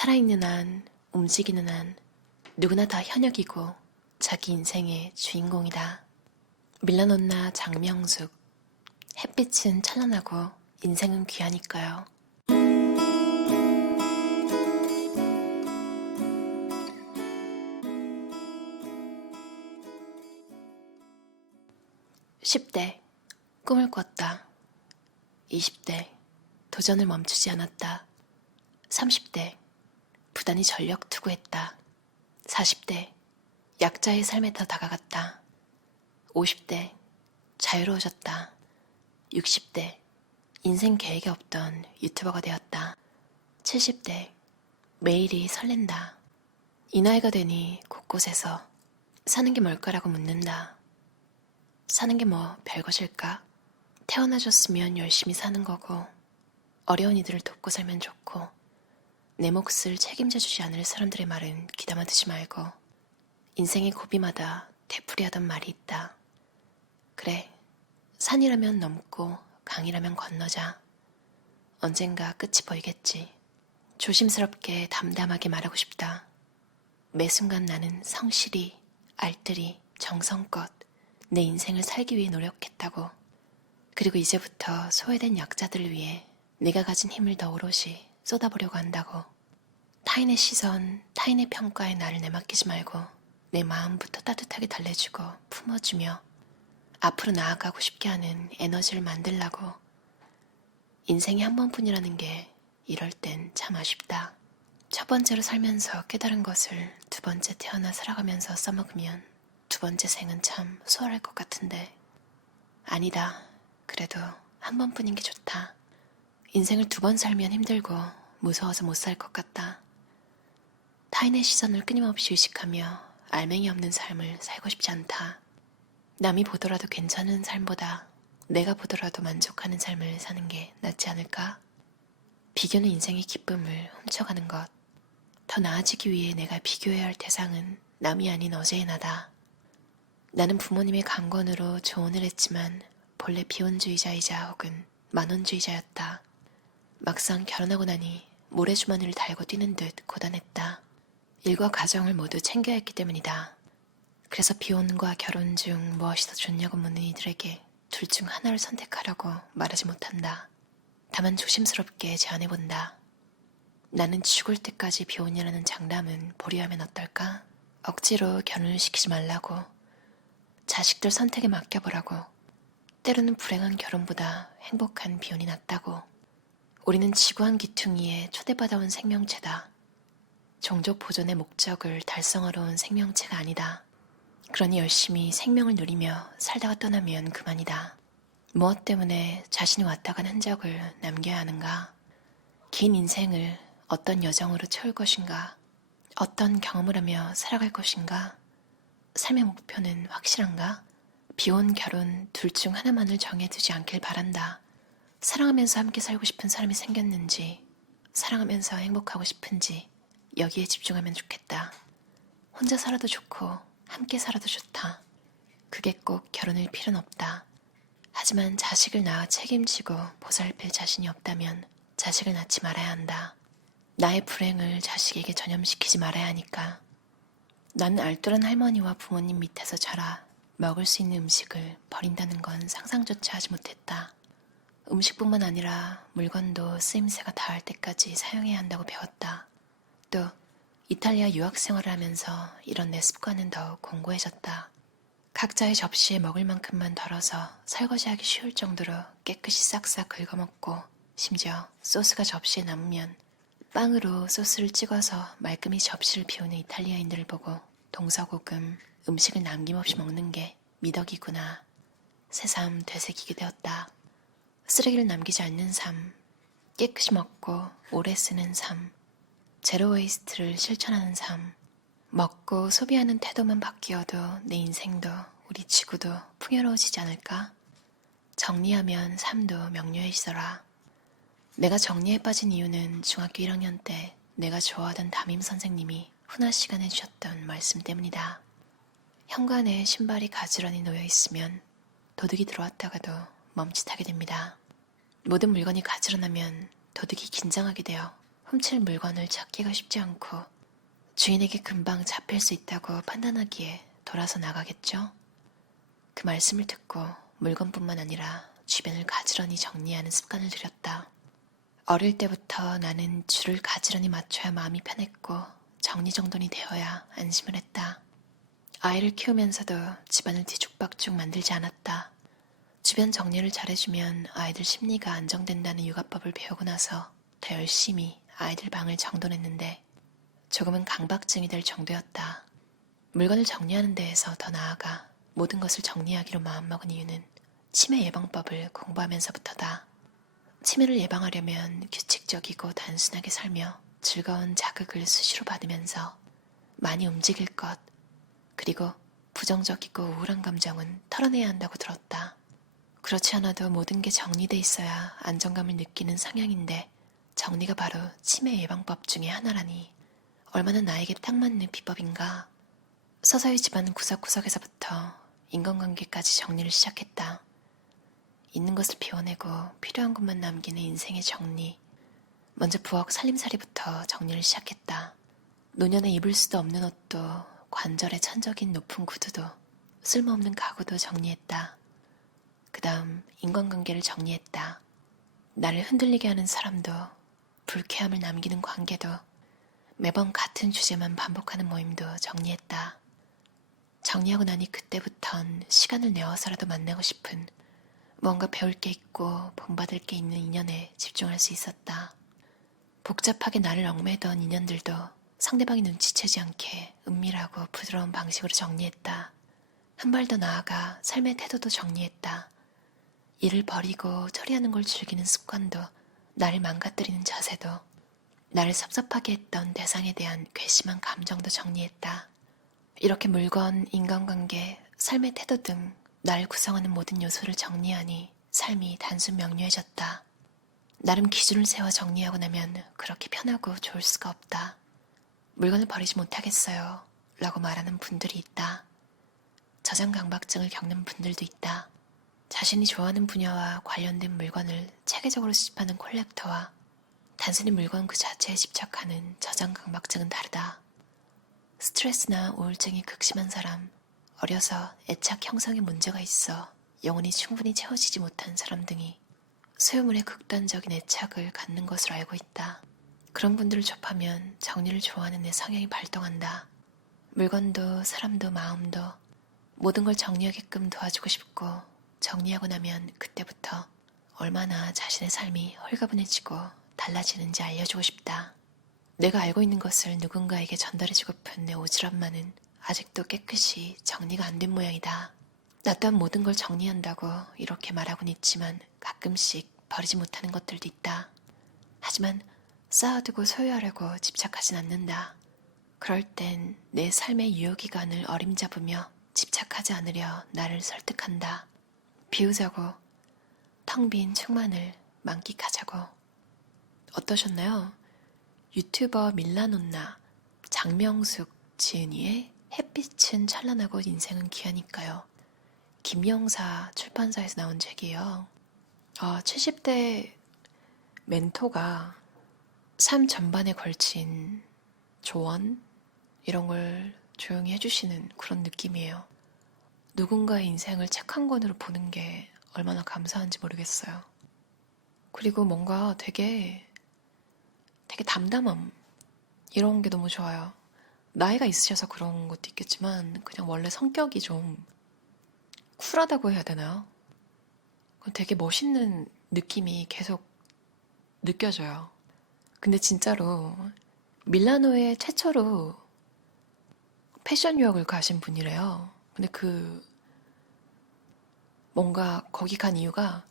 살아있는 한, 움직이는 한, 누구나 다 현역이고 자기 인생의 주인공이다. 밀라논나 장명숙. 햇빛은 찬란하고 인생은 귀하니까요. (10대) 꿈을 꿨다. 20대 도전을 멈추지 않았다. 30대 부단히 전력 투구했다. 40대 약자의 삶에 더 다가갔다. 50대 자유로워졌다. 60대 인생 계획이 없던 유튜버가 되었다. 70대 매일이 설렌다. 이 나이가 되니 곳곳에서 사는 게 뭘까라고 묻는다. 사는 게 뭐 별것일까? 태어나줬으면 열심히 사는 거고, 어려운 이들을 돕고 살면 좋고, 내 몫을 책임져주지 않을 사람들의 말은 귀담아 듣지 말고, 인생의 고비마다 되풀이하던 말이 있다. 그래, 산이라면 넘고 강이라면 건너자. 언젠가 끝이 보이겠지. 조심스럽게 담담하게 말하고 싶다. 매 순간 나는 성실히, 알뜰히, 정성껏 내 인생을 살기 위해 노력했다고. 그리고 이제부터 소외된 약자들을 위해 내가 가진 힘을 더 오롯이 쏟아보려고 한다고. 타인의 시선, 타인의 평가에 나를 내맡기지 말고 내 마음부터 따뜻하게 달래주고 품어주며 앞으로 나아가고 싶게 하는 에너지를 만들라고. 인생이 한 번뿐이라는 게 이럴 땐 참 아쉽다. 첫 번째로 살면서 깨달은 것을 두 번째 태어나 살아가면서 써먹으면 두 번째 생은 참 수월할 것 같은데. 아니다. 그래도 한 번뿐인 게 좋다. 인생을 두 번 살면 힘들고 무서워서 못 살 것 같다. 타인의 시선을 끊임없이 의식하며 알맹이 없는 삶을 살고 싶지 않다. 남이 보더라도 괜찮은 삶보다 내가 보더라도 만족하는 삶을 사는 게 낫지 않을까? 비교는 인생의 기쁨을 훔쳐가는 것. 더 나아지기 위해 내가 비교해야 할 대상은 남이 아닌 어제의 나다. 나는 부모님의 강권으로 조언을 했지만 본래 비혼주의자이자 혹은 만원주의자였다. 막상 결혼하고 나니 모래주머니를 달고 뛰는 듯 고단했다. 일과 가정을 모두 챙겨야 했기 때문이다. 그래서 비혼과 결혼 중 무엇이 더 좋냐고 묻는 이들에게 둘 중 하나를 선택하라고 말하지 못한다. 다만 조심스럽게 제안해본다. 나는 죽을 때까지 비혼이라는 장담은 보류하면 어떨까? 억지로 결혼을 시키지 말라고. 자식들 선택에 맡겨보라고. 때로는 불행한 결혼보다 행복한 비혼이 낫다고. 우리는 지구한 기퉁이에 초대받아온 생명체다. 종족 보존의 목적을 달성하러 온 생명체가 아니다. 그러니 열심히 생명을 누리며 살다가 떠나면 그만이다. 무엇 때문에 자신이 왔다 간 흔적을 남겨야 하는가? 긴 인생을 어떤 여정으로 채울 것인가? 어떤 경험을 하며 살아갈 것인가? 삶의 목표는 확실한가? 비혼, 결혼 둘 중 하나만을 정해두지 않길 바란다. 사랑하면서 함께 살고 싶은 사람이 생겼는지, 사랑하면서 행복하고 싶은지 여기에 집중하면 좋겠다. 혼자 살아도 좋고 함께 살아도 좋다. 그게 꼭 결혼일 필요는 없다. 하지만 자식을 낳아 책임지고 보살필 자신이 없다면 자식을 낳지 말아야 한다. 나의 불행을 자식에게 전염시키지 말아야 하니까. 나는 알뜰한 할머니와 부모님 밑에서 자라 먹을 수 있는 음식을 버린다는 건 상상조차 하지 못했다. 음식뿐만 아니라 물건도 쓰임새가 닿을 때까지 사용해야 한다고 배웠다. 또 이탈리아 유학 생활을 하면서 이런 내 습관은 더욱 공고해졌다. 각자의 접시에 먹을 만큼만 덜어서 설거지하기 쉬울 정도로 깨끗이 싹싹 긁어먹고, 심지어 소스가 접시에 남으면 빵으로 소스를 찍어서 말끔히 접시를 비우는 이탈리아인들을 보고 동서고금 음식을 남김없이 먹는 게 미덕이구나 새삼 되새기게 되었다. 쓰레기를 남기지 않는 삶, 깨끗이 먹고 오래 쓰는 삶, 제로 웨이스트를 실천하는 삶. 먹고 소비하는 태도만 바뀌어도 내 인생도 우리 지구도 풍요로워지지 않을까? 정리하면 삶도 명료해지더라. 내가 정리에 빠진 이유는 중학교 1학년 때 내가 좋아하던 담임 선생님이 훈화 시간에 주셨던 말씀 때문이다. 현관에 신발이 가지런히 놓여 있으면 도둑이 들어왔다가도 멈칫하게 됩니다. 모든 물건이 가지런하면 도둑이 긴장하게 되어 훔칠 물건을 찾기가 쉽지 않고 주인에게 금방 잡힐 수 있다고 판단하기에 돌아서 나가겠죠. 그 말씀을 듣고 물건뿐만 아니라 주변을 가지런히 정리하는 습관을 들였다. 어릴 때부터 나는 줄을 가지런히 맞춰야 마음이 편했고 정리정돈이 되어야 안심을 했다. 아이를 키우면서도 집안을 뒤죽박죽 만들지 않았다. 주변 정리를 잘해주면 아이들 심리가 안정된다는 육아법을 배우고 나서 더 열심히 아이들 방을 정돈했는데 조금은 강박증이 될 정도였다. 물건을 정리하는 데에서 더 나아가 모든 것을 정리하기로 마음먹은 이유는 치매 예방법을 공부하면서부터다. 치매를 예방하려면 규칙적이고 단순하게 살며 즐거운 자극을 수시로 받으면서 많이 움직일 것, 그리고 부정적이고 우울한 감정은 털어내야 한다고 들었다. 그렇지 않아도 모든 게 정리돼 있어야 안정감을 느끼는 성향인데 정리가 바로 치매 예방법 중에 하나라니 얼마나 나에게 딱 맞는 비법인가. 서서히 집안 구석구석에서부터 인간관계까지 정리를 시작했다. 있는 것을 비워내고 필요한 것만 남기는 인생의 정리. 먼저 부엌 살림살이부터 정리를 시작했다. 노년에 입을 수도 없는 옷도 관절에 천적인 높은 구두도 쓸모없는 가구도 정리했다. 그 다음 인간관계를 정리했다. 나를 흔들리게 하는 사람도 불쾌함을 남기는 관계도 매번 같은 주제만 반복하는 모임도 정리했다. 정리하고 나니 그때부턴 시간을 내어서라도 만나고 싶은 뭔가 배울 게 있고 본받을 게 있는 인연에 집중할 수 있었다. 복잡하게 나를 얽매던 인연들도 상대방이 눈치채지 않게 은밀하고 부드러운 방식으로 정리했다. 한 발 더 나아가 삶의 태도도 정리했다. 일을 버리고 처리하는 걸 즐기는 습관도 나를 망가뜨리는 자세도 나를 섭섭하게 했던 대상에 대한 괘씸한 감정도 정리했다. 이렇게 물건, 인간관계, 삶의 태도 등 날 구성하는 모든 요소를 정리하니 삶이 단순 명료해졌다. 나름 기준을 세워 정리하고 나면 그렇게 편하고 좋을 수가 없다. 물건을 버리지 못하겠어요 라고 말하는 분들이 있다. 저장 강박증을 겪는 분들도 있다. 자신이 좋아하는 분야와 관련된 물건을 체계적으로 수집하는 콜렉터와 단순히 물건 그 자체에 집착하는 저장 강박증은 다르다. 스트레스나 우울증이 극심한 사람, 어려서 애착 형성에 문제가 있어 영혼이 충분히 채워지지 못한 사람 등이 소유물에 극단적인 애착을 갖는 것으로 알고 있다. 그런 분들을 접하면 정리를 좋아하는 내 성향이 발동한다. 물건도 사람도 마음도 모든 걸 정리하게끔 도와주고 싶고 정리하고 나면 그때부터 얼마나 자신의 삶이 홀가분해지고 달라지는지 알려주고 싶다. 내가 알고 있는 것을 누군가에게 전달해주고픈 내 오지랖만은 아직도 깨끗이 정리가 안 된 모양이다. 나 또한 모든 걸 정리한다고 이렇게 말하곤 있지만 가끔씩 버리지 못하는 것들도 있다. 하지만 쌓아두고 소유하려고 집착하진 않는다. 그럴 땐 내 삶의 유효기간을 어림잡으며 집착하지 않으려 나를 설득한다. 비우자고, 텅 빈 충만을 만끽하자고. 어떠셨나요? 유튜버 밀라논나, 장명숙 지은이의 햇빛은 찬란하고 인생은 귀하니까요. 김영사 출판사에서 나온 책이에요. 70대 멘토가 삶 전반에 걸친 조언 이런 걸 조용히 해주시는 그런 느낌이에요. 누군가의 인생을 책 한 권으로 보는 게 얼마나 감사한지 모르겠어요. 그리고 뭔가 되게 담담함 이런 게 너무 좋아요. 나이가 있으셔서 그런 것도 있겠지만 그냥 원래 성격이 좀 쿨하다고 해야 되나요? 되게 멋있는 느낌이 계속 느껴져요. 근데 진짜로 밀라노에 최초로 패션 유학을 가신 분이래요. 근데 뭔가 거기 간 이유가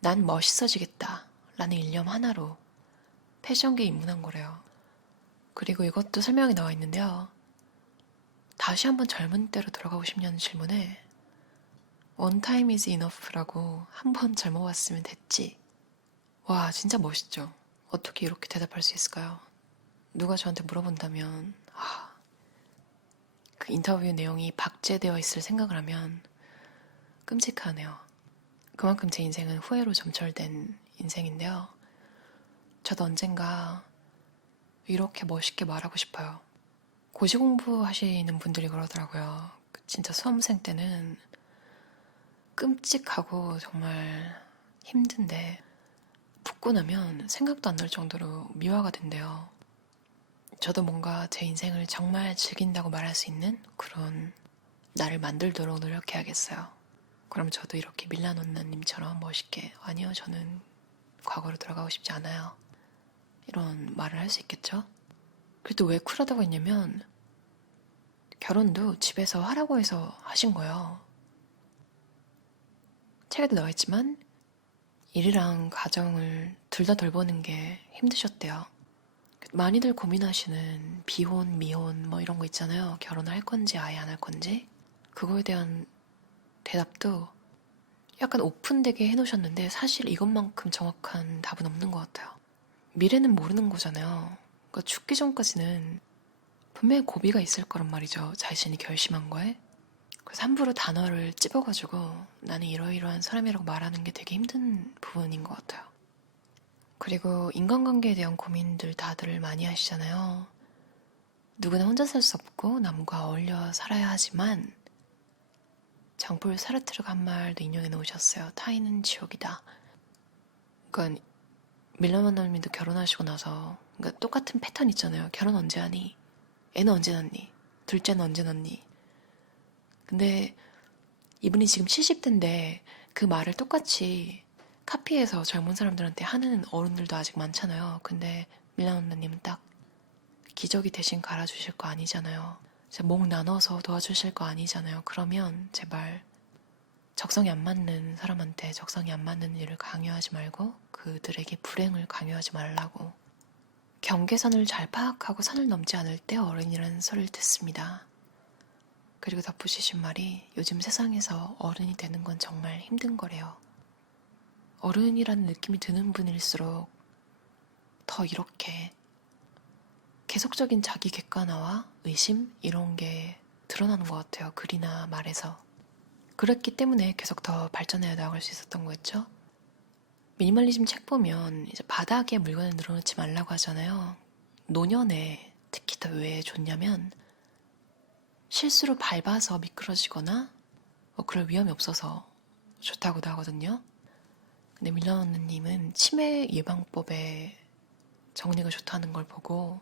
난 멋있어지겠다 라는 일념 하나로 패션계에 입문한 거래요. 그리고 이것도 설명이 나와 있는데요. 다시 한번 젊은 때로 돌아가고 싶냐는 질문에 One time is enough라고 한 번 젊어봤으면 됐지. 와, 진짜 멋있죠? 어떻게 이렇게 대답할 수 있을까요? 누가 저한테 물어본다면 그 인터뷰 내용이 박제되어 있을 생각을 하면 끔찍하네요. 그만큼 제 인생은 후회로 점철된 인생인데요. 저도 언젠가 이렇게 멋있게 말하고 싶어요. 고시 공부하시는 분들이 그러더라고요. 진짜 수험생 때는 끔찍하고 정말 힘든데 붙고 나면 생각도 안 날 정도로 미화가 된대요. 저도 뭔가 제 인생을 정말 즐긴다고 말할 수 있는 그런 나를 만들도록 노력해야겠어요. 그럼 저도 이렇게 밀라노나님처럼 멋있게 아니요, 저는 과거로 돌아가고 싶지 않아요. 이런 말을 할 수 있겠죠? 그래도 왜 쿨하다고 했냐면 결혼도 집에서 하라고 해서 하신 거예요. 책에도 나와 있지만 일이랑 가정을 둘 다 돌보는 게 힘드셨대요. 많이들 고민하시는 비혼, 미혼 뭐 이런 거 있잖아요. 결혼을 할 건지 아예 안 할 건지. 그거에 대한 대답도 약간 오픈되게 해놓으셨는데 사실 이것만큼 정확한 답은 없는 것 같아요. 미래는 모르는 거잖아요. 그러니까 죽기 전까지는 분명히 고비가 있을 거란 말이죠. 자신이 결심한 거에. 그래서 함부로 단어를 찝어가지고 나는 이러이러한 사람이라고 말하는 게 되게 힘든 부분인 것 같아요. 그리고 인간관계에 대한 고민들 다들 많이 하시잖아요. 누구나 혼자 살 수 없고 남과 어울려 살아야 하지만 장폴 사르트르가 한 말도 인용해 놓으셨어요. 타인은 지옥이다. 그러니까 밀라노님도 결혼하시고 나서 그러니까 똑같은 패턴 있잖아요. 결혼 언제 하니? 애는 언제 낳니? 둘째는 언제 낳니? 근데 이분이 지금 70대인데 그 말을 똑같이 카피해서 젊은 사람들한테 하는 어른들도 아직 많잖아요. 근데 밀라노나님은 딱 기저귀 대신 갈아주실 거 아니잖아요. 목 나눠서 도와주실 거 아니잖아요. 그러면 제발 적성이 안 맞는 사람한테 적성이 안 맞는 일을 강요하지 말고 그들에게 불행을 강요하지 말라고. 경계선을 잘 파악하고 선을 넘지 않을 때 어른이라는 소리를 듣습니다. 그리고 덧붙이신 말이 요즘 세상에서 어른이 되는 건 정말 힘든 거래요. 어른이라는 느낌이 드는 분일수록 더 이렇게 계속적인 자기 객관화와 의심 이런 게 드러나는 것 같아요. 글이나 말에서. 그랬기 때문에 계속 더 발전해 나갈 수 있었던 거였죠. 미니멀리즘 책 보면 이제 바닥에 물건을 늘어놓지 말라고 하잖아요. 노년에 특히 더 왜 좋냐면 실수로 밟아서 미끄러지거나 뭐 그럴 위험이 없어서 좋다고도 하거든요. 근데 밀라노님은 치매 예방법에 정리가 좋다는 걸 보고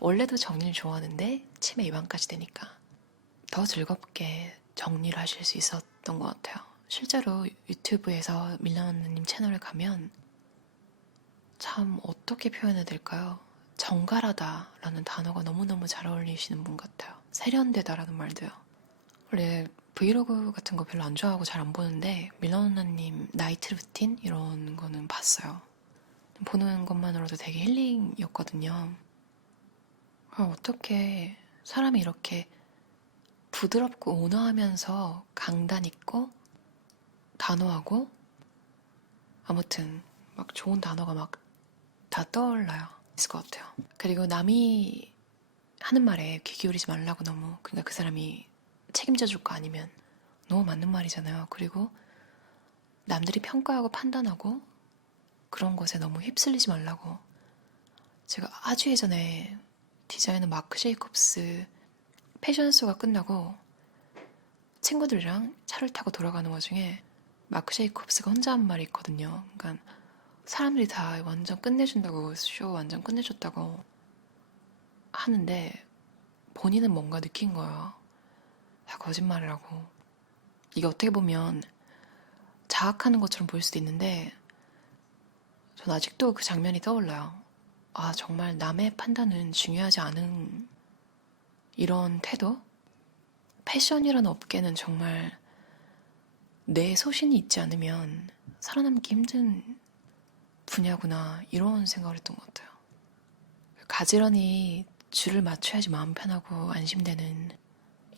원래도 정리를 좋아하는데 치매 예방까지 되니까 더 즐겁게 정리를 하실 수 있었던 것 같아요. 실제로 유튜브에서 밀라노님 채널에 가면 참 어떻게 표현해야 될까요? 정갈하다라는 단어가 너무너무 잘 어울리시는 분 같아요. 세련되다라는 말도요. 원래 브이로그 같은 거 별로 안 좋아하고 잘 안 보는데 밀라노나님 나이트 루틴 이런 거는 봤어요. 보는 것만으로도 되게 힐링이었거든요. 어떻게 사람이 이렇게 부드럽고 온화하면서 강단 있고 단호하고 아무튼 막 좋은 단어가 막 다 떠올라요. 있을 것 같아요. 그리고 남이 하는 말에 귀 기울이지 말라고 너무 그러니까 그 사람이 책임져 줄 거 아니면 너무 맞는 말이잖아요. 그리고 남들이 평가하고 판단하고 그런 것에 너무 휩쓸리지 말라고. 제가 아주 예전에 디자이너 마크 제이콥스 패션쇼가 끝나고 친구들이랑 차를 타고 돌아가는 와중에 마크 제이콥스가 혼자 한 말이 있거든요. 그러니까 사람들이 다 완전 끝내준다고 쇼 완전 끝내줬다고 하는데 본인은 뭔가 느낀 거예요. 다 거짓말이라고. 이게 어떻게 보면 자학하는 것처럼 보일 수도 있는데 전 아직도 그 장면이 떠올라요. 아, 정말 남의 판단은 중요하지 않은 이런 태도? 패션이라는 업계는 정말 내 소신이 있지 않으면 살아남기 힘든 분야구나 이런 생각을 했던 것 같아요. 가지런히 줄을 맞춰야지 마음 편하고 안심되는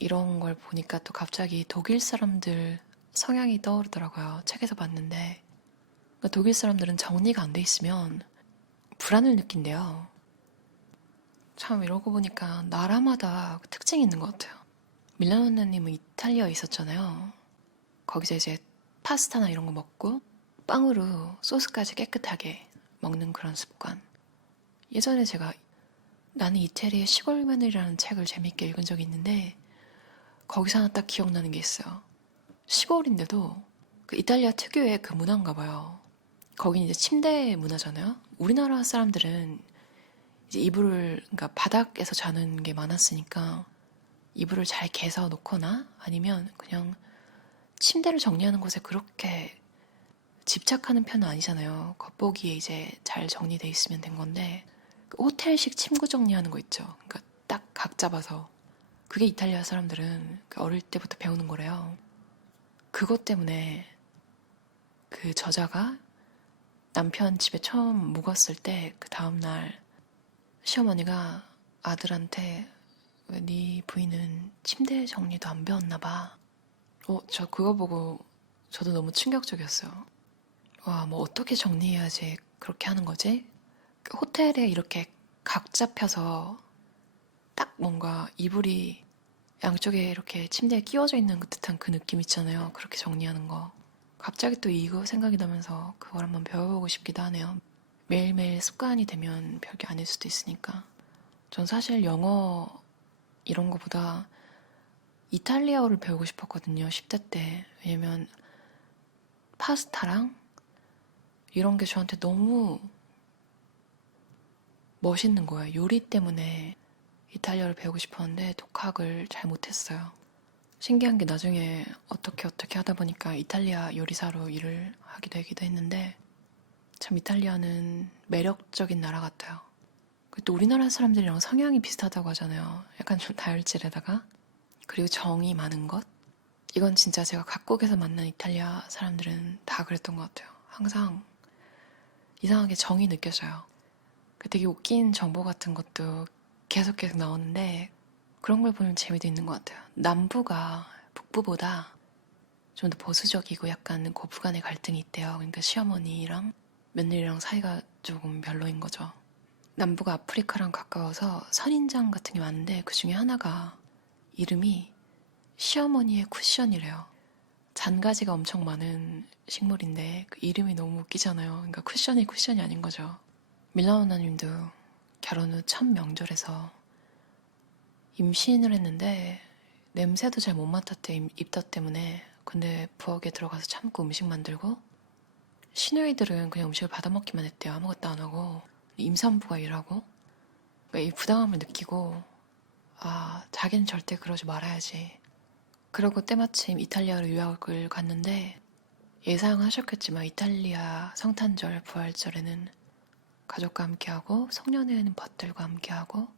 이런 걸 보니까 또 갑자기 독일 사람들 성향이 떠오르더라고요. 책에서 봤는데 그러니까 독일 사람들은 정리가 안 돼 있으면 불안을 느낀대요. 참 이러고 보니까 나라마다 특징이 있는 것 같아요. 밀라노나님은 이탈리아에 있었잖아요. 거기서 이제 파스타나 이런 거 먹고 빵으로 소스까지 깨끗하게 먹는 그런 습관. 예전에 제가 나는 이태리의 시골 며느리라는 책을 재밌게 읽은 적이 있는데 거기서 하나 딱 기억나는 게 있어요. 시골인데도 그 이탈리아 특유의 그 문화인가 봐요. 거긴 이제 침대 문화잖아요. 우리나라 사람들은 이제 이불을 그러니까 바닥에서 자는 게 많았으니까 이불을 잘 개서 놓거나 아니면 그냥 침대를 정리하는 곳에 그렇게 집착하는 편은 아니잖아요. 겉보기에 이제 잘 정리돼 있으면 된 건데 그 호텔식 침구 정리하는 거 있죠. 그러니까 딱 각 잡아서 그게 이탈리아 사람들은 그 어릴 때부터 배우는 거래요. 그것 때문에 그 저자가 남편 집에 처음 묵었을 때 그 다음날 시어머니가 아들한테 왜 네 부인은 침대 정리도 안 배웠나 봐. 저 그거 보고 저도 너무 충격적이었어요. 와, 뭐 어떻게 정리해야지 그렇게 하는 거지? 그 호텔에 이렇게 각 잡혀서 딱 뭔가 이불이 양쪽에 이렇게 침대에 끼워져 있는 듯한 그 느낌 있잖아요. 그렇게 정리하는 거. 갑자기 또 이거 생각이 나면서 그걸 한번 배워보고 싶기도 하네요. 매일매일 습관이 되면 별게 아닐 수도 있으니까. 전 사실 영어 이런 거보다 이탈리아어를 배우고 싶었거든요. 10대 때. 왜냐면 파스타랑 이런 게 저한테 너무 멋있는 거예요. 요리 때문에 이탈리아를 배우고 싶었는데 독학을 잘 못했어요. 신기한 게 나중에 어떻게 하다 보니까 이탈리아 요리사로 일을 하게 되기도 했는데 참 이탈리아는 매력적인 나라 같아요. 또 우리나라 사람들이랑 성향이 비슷하다고 하잖아요. 약간 좀 다혈질에다가. 그리고 정이 많은 것. 이건 진짜 제가 각국에서 만난 이탈리아 사람들은 다 그랬던 것 같아요. 항상 이상하게 정이 느껴져요. 되게 웃긴 정보 같은 것도 계속 나오는데 그런 걸 보면 재미도 있는 것 같아요. 남부가 북부보다 좀 더 보수적이고 약간 고부간의 갈등이 있대요. 그러니까 시어머니랑 며느리랑 사이가 조금 별로인 거죠. 남부가 아프리카랑 가까워서 선인장 같은 게 많은데 그 중에 하나가 이름이 시어머니의 쿠션이래요. 잔가지가 엄청 많은 식물인데 그 이름이 너무 웃기잖아요. 그러니까 쿠션이 아닌 거죠. 밀라노나님도 결혼 후 첫 명절에서 임신을 했는데 냄새도 잘 못 맡았대, 입덧 때문에. 근데 부엌에 들어가서 참고 음식 만들고 시누이들은 그냥 음식을 받아먹기만 했대요. 아무것도 안 하고. 임산부가 일하고 이 부당함을 느끼고 자기는 절대 그러지 말아야지. 그러고 때마침 이탈리아로 유학을 갔는데 예상하셨겠지만 이탈리아 성탄절, 부활절에는 가족과 함께하고 송년회에는 벗들과 함께하고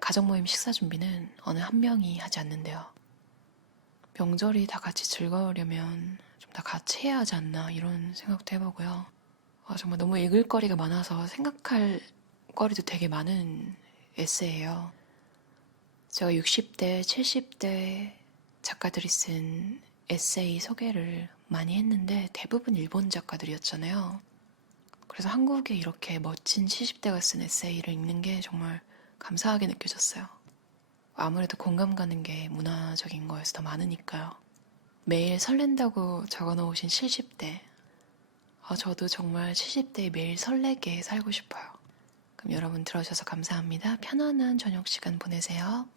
가족 모임 식사 준비는 어느 한 명이 하지 않는데요. 명절이 다 같이 즐거우려면 좀 다 같이 해야 하지 않나 이런 생각도 해보고요. 정말 너무 읽을 거리가 많아서 생각할 거리도 되게 많은 에세이예요. 제가 60대, 70대 작가들이 쓴 에세이 소개를 많이 했는데 대부분 일본 작가들이었잖아요. 그래서 한국에 이렇게 멋진 70대가 쓴 에세이를 읽는 게 정말 감사하게 느껴졌어요. 아무래도 공감 가는 게 문화적인 거에서 더 많으니까요. 매일 설렌다고 적어놓으신 70대. 저도 정말 70대에 매일 설레게 살고 싶어요. 그럼 여러분 들어주셔서 감사합니다. 편안한 저녁 시간 보내세요.